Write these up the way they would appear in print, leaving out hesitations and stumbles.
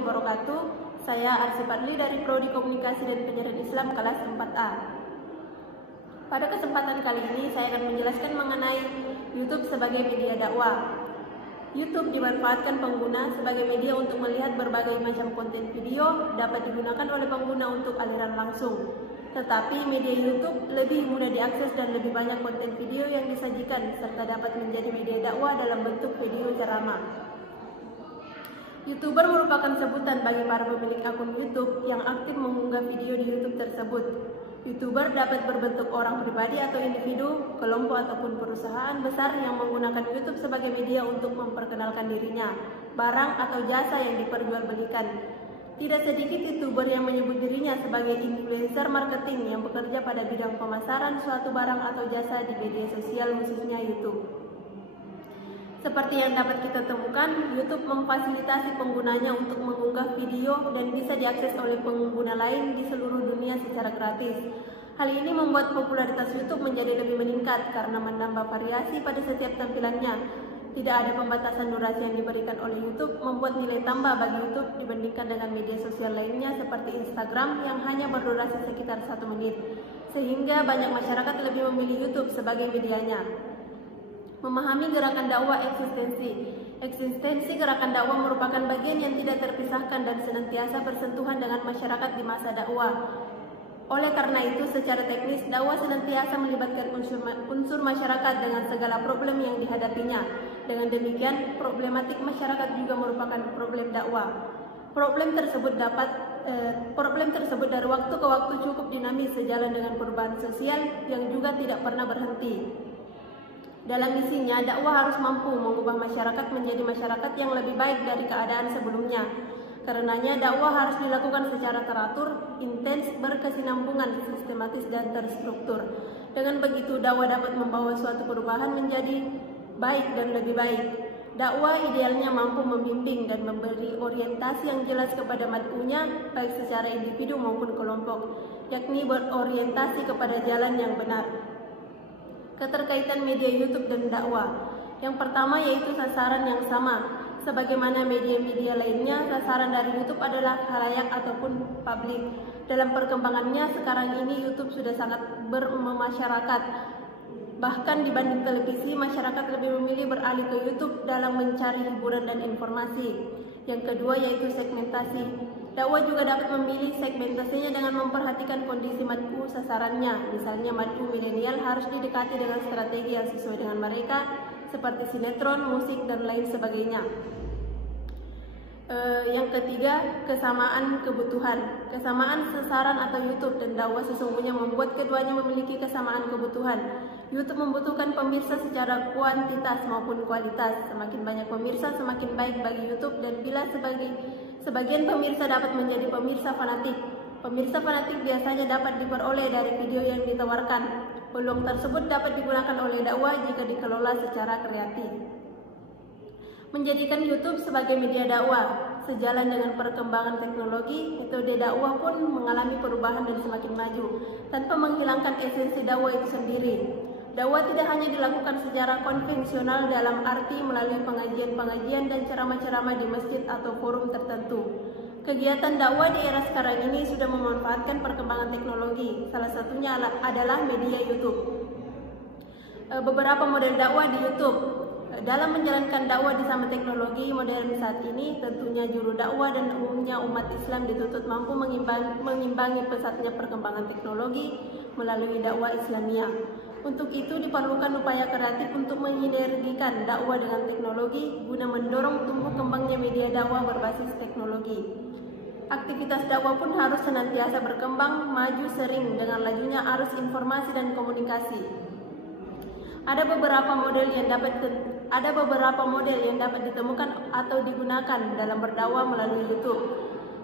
wabarakatuh. Saya Arsy Fadli dari Prodi Komunikasi dan Penyiaran Islam kelas 4A. Pada kesempatan kali ini saya akan menjelaskan mengenai YouTube sebagai media dakwah. YouTube dimanfaatkan pengguna sebagai media untuk melihat berbagai macam konten video, dapat digunakan oleh pengguna untuk aliran langsung. Tetapi media YouTube lebih mudah diakses dan lebih banyak konten video yang disajikan, serta dapat menjadi media dakwah dalam bentuk video ceramah. YouTuber merupakan sebutan bagi para pemilik akun YouTube yang aktif mengunggah video di YouTube tersebut. YouTuber dapat berbentuk orang pribadi atau individu, kelompok ataupun perusahaan besar yang menggunakan YouTube sebagai media untuk memperkenalkan dirinya, barang atau jasa yang diperjualbelikan. Tidak sedikit YouTuber yang menyebut dirinya sebagai influencer marketing yang bekerja pada bidang pemasaran suatu barang atau jasa di media sosial khususnya YouTube. Seperti yang dapat kita temukan, YouTube memfasilitasi penggunanya untuk mengunggah video dan bisa diakses oleh pengguna lain di seluruh dunia secara gratis. Hal ini membuat popularitas YouTube menjadi lebih meningkat karena menambah variasi pada setiap tampilannya. Tidak ada pembatasan durasi yang diberikan oleh YouTube, membuat nilai tambah bagi YouTube dibandingkan dengan media sosial lainnya seperti Instagram yang hanya berdurasi sekitar 1 menit, sehingga banyak masyarakat lebih memilih YouTube sebagai medianya. Memahami gerakan dakwah eksistensi. Eksistensi gerakan dakwah merupakan bagian yang tidak terpisahkan dan senantiasa bersentuhan dengan masyarakat di masa dakwah. Oleh karena itu, secara teknis, dakwah senantiasa melibatkan unsur masyarakat dengan segala problem yang dihadapinya. Dengan demikian, problematik masyarakat juga merupakan problem dakwah. Problem tersebut dari waktu ke waktu cukup dinamis sejalan dengan perubahan sosial yang juga tidak pernah berhenti. Dalam misinya, dakwah harus mampu mengubah masyarakat menjadi masyarakat yang lebih baik dari keadaan sebelumnya. Karenanya, dakwah harus dilakukan secara teratur, intens, berkesinambungan, sistematis, dan terstruktur. Dengan begitu, dakwah dapat membawa suatu perubahan menjadi baik dan lebih baik. Dakwah idealnya mampu membimbing dan memberi orientasi yang jelas kepada mad'unya, baik secara individu maupun kelompok, yakni berorientasi kepada jalan yang benar. Keterkaitan media YouTube dan dakwah. Yang pertama yaitu sasaran yang sama. Sebagaimana media-media lainnya, sasaran dari YouTube adalah khalayak ataupun publik. Dalam perkembangannya sekarang ini YouTube sudah sangat bermasyarakat. Bahkan dibanding televisi, masyarakat lebih memilih beralih ke YouTube dalam mencari hiburan dan informasi. Yang kedua yaitu segmentasi. Dakwah juga dapat memilih segmentasinya dengan memperhatikan kondisi mad'u sasarannya. Misalnya mad'u milenial harus didekati dengan strategi yang sesuai dengan mereka, seperti sinetron, musik, dan lain sebagainya. Yang ketiga, kesamaan kebutuhan. Kesamaan sasaran atau YouTube dan dakwah sesungguhnya membuat keduanya memiliki kesamaan kebutuhan. YouTube membutuhkan pemirsa secara kuantitas maupun kualitas. Semakin banyak pemirsa, semakin baik bagi YouTube, dan bila sebagian pemirsa dapat menjadi pemirsa fanatik. Pemirsa fanatik biasanya dapat diperoleh dari video yang ditawarkan. Peluang tersebut dapat digunakan oleh dakwah jika dikelola secara kreatif. Menjadikan YouTube sebagai media dakwah. Sejalan dengan perkembangan teknologi, metode dakwah pun mengalami perubahan dan semakin maju, tanpa menghilangkan esensi dakwah itu sendiri. Dakwah tidak hanya dilakukan secara konvensional dalam arti melalui pengajian-pengajian dan ceramah-ceramah di masjid atau forum tertentu. Kegiatan dakwah di era sekarang ini sudah memanfaatkan perkembangan teknologi, salah satunya adalah media YouTube. Beberapa model dakwah di YouTube. Dalam menjalankan dakwah di zaman teknologi modern saat ini, tentunya juru dakwah dan umumnya umat Islam dituntut mampu mengimbangi pesatnya perkembangan teknologi melalui dakwah Islamiyah. Untuk itu diperlukan upaya kreatif untuk mensinergikan dakwah dengan teknologi guna mendorong tumbuh kembangnya media dakwah berbasis teknologi. Aktivitas dakwah pun harus senantiasa berkembang, maju sering dengan lajunya arus informasi dan komunikasi. Ada beberapa model yang dapat ditemukan atau digunakan dalam berdakwah melalui YouTube.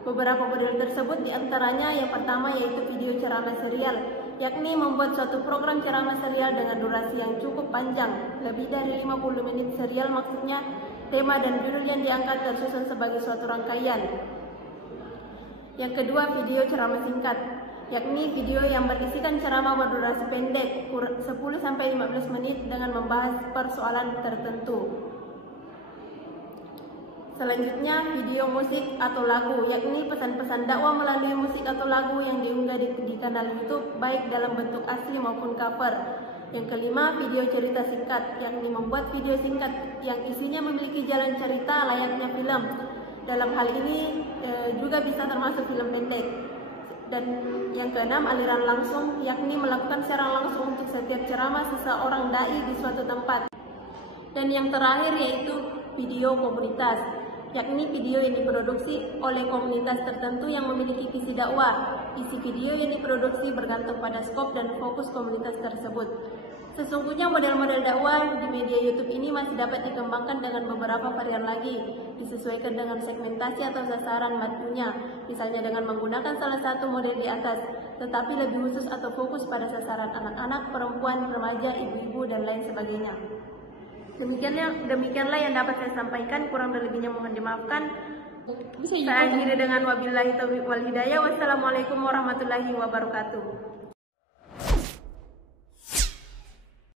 Beberapa model tersebut diantaranya yang pertama yaitu video ceramah serial, yakni membuat suatu program ceramah serial dengan durasi yang cukup panjang, lebih dari 50 menit serial, maksudnya tema dan judul yang diangkat tersusun sebagai suatu rangkaian. Yang kedua, video ceramah singkat, yakni video yang berisikan ceramah berdurasi pendek 10-15 menit dengan membahas persoalan tertentu. Selanjutnya, video musik atau lagu, yakni pesan-pesan dakwah melalui musik atau lagu yang diunggah di kanal YouTube, baik dalam bentuk asli maupun cover. Yang kelima, video cerita singkat, yakni membuat video singkat yang isinya memiliki jalan cerita layaknya film. Dalam hal ini juga bisa termasuk film pendek. Dan yang keenam, aliran langsung, yakni melakukan siaran langsung untuk setiap ceramah seseorang dai di suatu tempat. Dan yang terakhir yaitu video komunitas, yakni video yang diproduksi oleh komunitas tertentu yang memiliki visi dakwah. Isi video yang diproduksi bergantung pada skop dan fokus komunitas tersebut. Sesungguhnya model-model dakwah di media YouTube ini masih dapat dikembangkan dengan beberapa varian lagi, disesuaikan dengan segmentasi atau sasaran matunya, misalnya dengan menggunakan salah satu model di atas, tetapi lebih khusus atau fokus pada sasaran anak-anak, perempuan, remaja, ibu-ibu, dan lain sebagainya. Demikianlah yang dapat saya sampaikan, kurang dan lebihnya mohon dimaafkan. Saya akhiri dengan wabillahi taufiq wal hidayah. Wassalamualaikum warahmatullahi wabarakatuh.